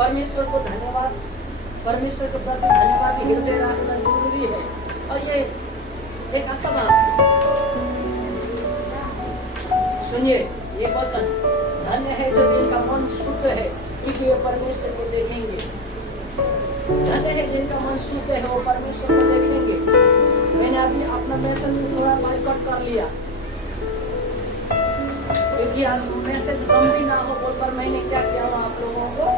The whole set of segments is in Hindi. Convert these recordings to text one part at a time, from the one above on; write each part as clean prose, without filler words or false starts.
परमेश्वर को धन्यवाद, परमेश्वर के प्रति धन्यवाद हृदय रखना जरूरी है। और ये एक अच्छा बात है। सुनिए ये वचन, धन्य है जो जिनका मन शुद्ध है क्योंकि वे परमेश्वर को देखेंगे। धन्य है जिनका मन शुद्ध है वो परमेश्वर को देखेंगे। मैंने अभी अपना मैसेज को थोड़ा बाइकआउट कर लिया क्योंकि आज मैसेज लंबी ना हो बोलकर मैंने क्या किया हूँ, आप लोगों को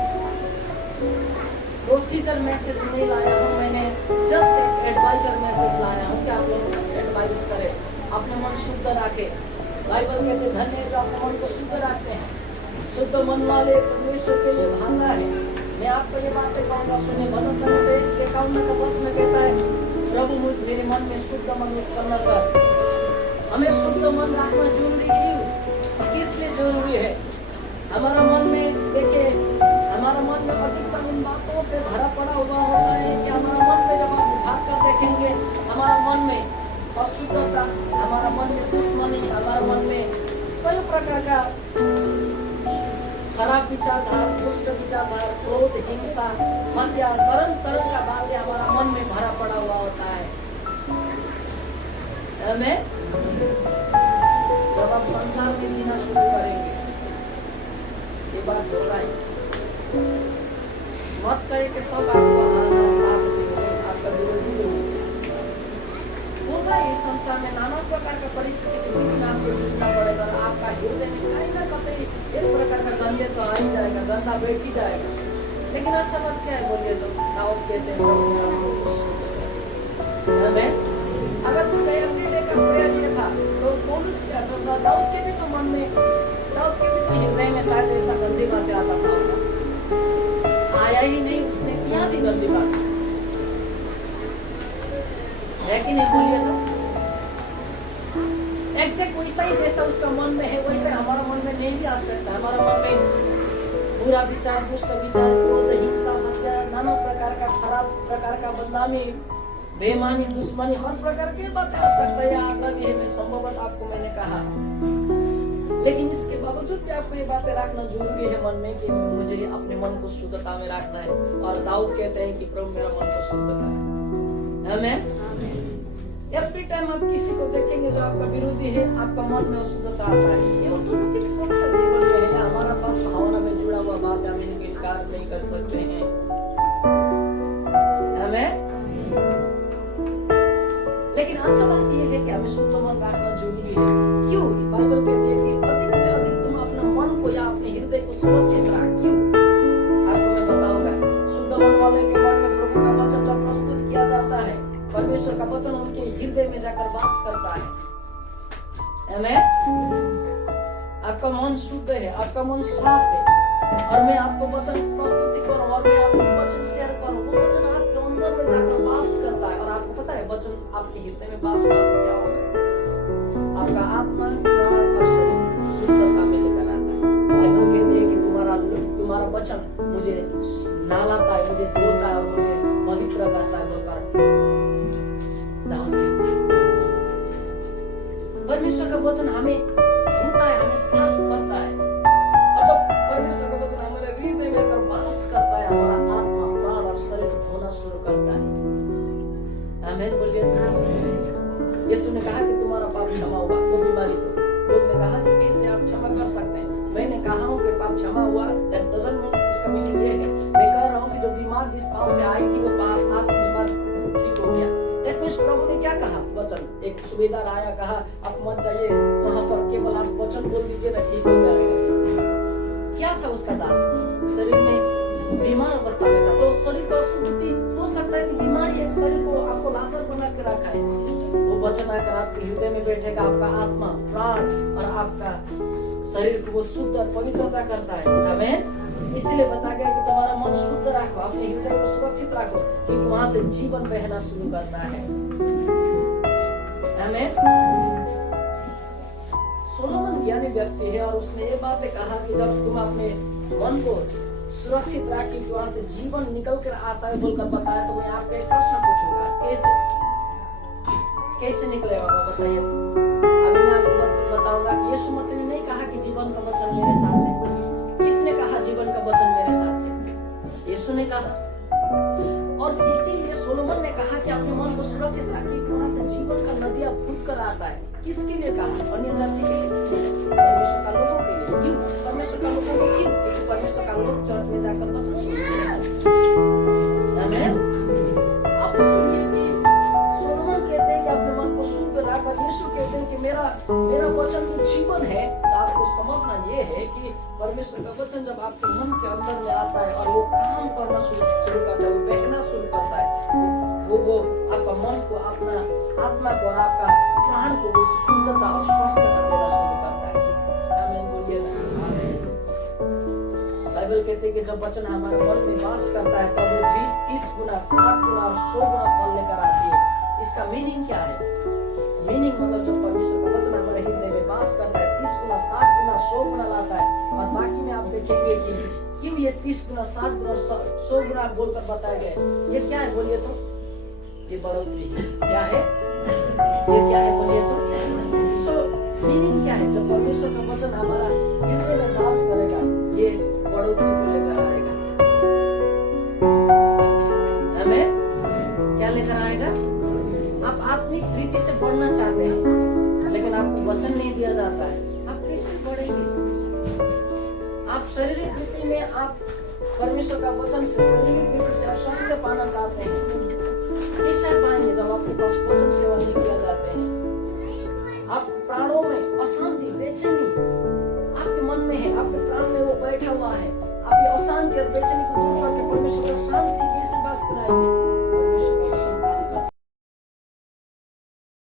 प्रोसीजर मैसेज नहीं लाया हूँ, मैंने जस्ट एक एडवाइजर मैसेज लाया हूँ कि आप लोगों को एडवाइस करे, अपने मन शुद्ध रखे। बाइबल कहते धन्य है जो अपने मन को शुद्ध रखते हैं, शुद्ध मन वाले परमेश्वर के लिए भागा है। मैं आपको ये बातें कहूँगा, सुनिए। भजन संहिता 51 का वर्ष में कहता है, प्रभु मेरे मन में शुद्ध मन उत्पन्न कर। हमें शुद्ध मन रखना जरूरी क्यों, किस लिए जरूरी है? हमारा मन में देखिए, हमारा मन में अधिकतम इन बातों से भरा पड़ा हुआ होता है कि हमारा मन में जब आप झाँक कर देखेंगे, हमारा मन में अशुद्धता, हमारा मन में दुश्मनी, हमारा मन में कई प्रकार का खराब विचारधारा, दुष्ट विचारधारा, क्रोध, हिंसा, हत्या, तरह का बातें हमारा मन में भरा पड़ा हुआ होता है। हमें जब आप संसार में जीना शुरू करेंगे, ये बात होगा ही। मत करे कि सब आपको हमारा साथ देंगे, आपका विरोधी लोग होगा। इस संसार में नाना प्रकार का परिस्थिति के बीच में आपको जूझना पड़ेगा और आपका हृदय में कहीं ना कहीं एक प्रकार का गंदे तो आ ही जाएगा, गंदा बैठ ही जाएगा। लेकिन अच्छा बात क्या है बोलिए तो, दाऊद कहते हैं अगर सेवरीडे का प्रेयर ये था तो पौलुस क्या करता? दाऊद के भी तो मन में, दाऊद के भी तो हृदय में शायद ऐसा गंदी बातें आता था, आया ही नहीं, उसने किया भी गंदी बात है कि नहीं बोलिए तो? एग्जैक्ट वैसा ही जैसा उसका मन में है वैसे हमारा मन में नहीं भी आ सकता। हमारा मन में बुरा विचार, दुष्ट विचार, क्रोध, हिंसा, हत्या, नाना प्रकार का खराब प्रकार का बदनामी, बेईमानी, दुश्मनी, हर प्रकार की बातें आ सकता है, आता भी है। संभवतः आपको मैंने कहा, लेकिन इसके बावजूद भी आपको ये बातें रखना जरूरी है मन में कि मुझे अपने मन को शुद्धता में रखना है। और दाऊद कहते हैं कि प्रभु मेरा मन को शुद्ध कर। आमीन। एवरी टाइम आप किसी को देखेंगे जो आपका विरोधी है, आपका मन में अशुद्धता आता है। ये ऑटोमेटिक सबका जीवन में है, हमारा पास भावना में जुड़ा हुआ बात हम इनके इनकार नहीं कर सकते हैं। आमीन। लेकिन अच्छा बात यह है कि हमें शुद्ध मन रखना जरूरी है। क्यों? बाइबल कहती है कि अधिक से अधिक तुम अपने मन को या अपने हृदय को सुरक्षित रख। क्यों? आपको मैं बताऊंगा। शुद्ध मन वाले के मन में प्रभु का वचन जब प्रस्तुत किया जाता है, परमेश्वर का वचन उनके हृदय में जाकर वास करता है। आमीन। आपका मन शुद्ध है, आपका मन साफ है, और मैं आपको वचन प्रस्तुति करूं और मैं आपको वचन शेयर करूं, वो वचन आपके अंदर में जाकर वास करता है। और आपको पता है वचन आपके हृदय में वास हुआ तो क्या होगा? आपका आत्मा, प्राण और शरीर शुद्धता में लेकर आता है। बाइबल कहती है कि तुम्हारा वचन मुझे नहलाता है, मुझे धोता है और मुझे पवित्र करता है बोलकर परमेश्वर का वचन हमें धोता है, हमें साफ करता है। और जब परमेश्वर का वचन हमारे हृदय में आकर वास करता है, हमारा आत्मा, प्राण और शरीर धोना शुरू करता है। आमीन बोलिए। यीशु ने कहा कि तुम्हारा पाप क्षमा हुआ। वो बीमारी को लोग ने कहा कि कैसे आप क्षमा कर सकते हैं? मैंने कहा हूँ कि पाप क्षमा हुआ, दैट डजंट मीन, उसका मीनिंग ये है, मैं कह रहा हूँ कि जो बीमार जिस पाप से आई थी वो पाप आज बीमार ठीक हो गया। दैट मीन्स प्रभु ने क्या कहा? वचन। एक सुबेदार आया, कहा आप मत जाइए वहां पर, केवल आप वचन बोल दीजिए ना, ठीक हो जाएगा। क्या था उसका दास? शरीर में बीमार अवस्था में था, तो शरीर को अशुद्धि हो सकता है कि बीमारी एक शरीर को आपको लाचार बना के रखा है। वो वचन आकर आपके हृदय में बैठेगा, आपका आत्मा, प्राण और आपका शरीर को वो शुद्ध और पवित्रता करता है। आमीन। इसीलिए बता गया कि तुम्हारा मन शुद्ध रखो, अपने हृदय को सुरक्षित रखो, क्योंकि वहां से जीवन बहना शुरू करता है। आमीन। सोलोमन ज्ञानी व्यक्ति है और उसने ये बातें कहा कि जब तुम अपने मन को सुरक्षित रखी कि वहां से जीवन निकल कर आता है बोलकर बताया, तो मैं आपको एक प्रश्न पूछूंगा, कैसे निकलेगा बताइए? अभी मैं आपको बताऊंगा कि यीशु मसीह ने नहीं कहा कि जीवन का वचन मेरे साथ है। किसने कहा जीवन का वचन मेरे साथ है? कहा। और इसीलिए सोलोमन ने कहा कि अपने मन को सुरक्षित रखिए, वहां से जीवन का नदियां फूट कर आता है। किसके लिए कहा? अन्य जाति के लिए, परमेश्वर का लोगों के लिए। क्यों? परमेश्वर का लोगों को क्यों? क्योंकि परमेश्वर का लोग चर्च में जाकर वचन सुनते हैं। आमीन। आप सुनिए कि सोलोमन कहते हैं कि अपने मन को शुद्ध रखकर, यीशु कहते हैं कि मेरा वचन में जीवन है। तो आपको समझना ये है कि परमेश्वर का वचन जब आपके मन के अंदर में आता है और वो काम करना शुरू करता है, वो बहना शुरू करता है, वो आपका मन को, अपना आत्मा को और आपका प्राण को वो शुद्धता और स्वस्थता देना शुरू करता है। आमीन बोलिए ना। बाइबल कहते हैं कि जब वचन हमारे मन में वास करता है तब वो 20, 30 गुना, 60 गुना और 100 गुना फल लेकर आती है। इसका मीनिंग क्या है? मीनिंग मतलब जब परमेश्वर का वचन हमारे हृदय में वास करता है 30 गुना, 60 गुना, 100 गुना लाता है। और बाकी में आप देखेंगे कि क्यों ये 30 गुना, 60 गुना, 100 गुना बोलकर बताया गया। ये क्या है बोलिए तो? ये बढ़ोतरी है। क्या है ये? क्या है बोलिए तो? सो मीनिंग क्या है? जब परमेश्वर का वचन हमारा हृदय में वास करेगा, ये बढ़ोतरी को लेकर आएगा। हमें क्या लेकर आएगा? आप आत्मिक रीति से बढ़ना चाहते हैं लेकिन आपको वचन नहीं दिया जाता है, आप कैसे बढ़ेंगे? आप शारीरिक रीति में, आप परमेश्वर का वचन से, शारीरिक रीति से आप स्वास्थ्य पाना चाहते हैं, कैसे पाएंगे जब आपके पास वचन सेवा नहीं किया जाते हैं? आप प्राणों में अशांति, बेचैनी आपके मन में है, आपके प्राण में वो बैठा हुआ है। आप ये अशांति और बेचैनी को दूर करके परमेश्वर की शांति कैसे वास कराएंगे?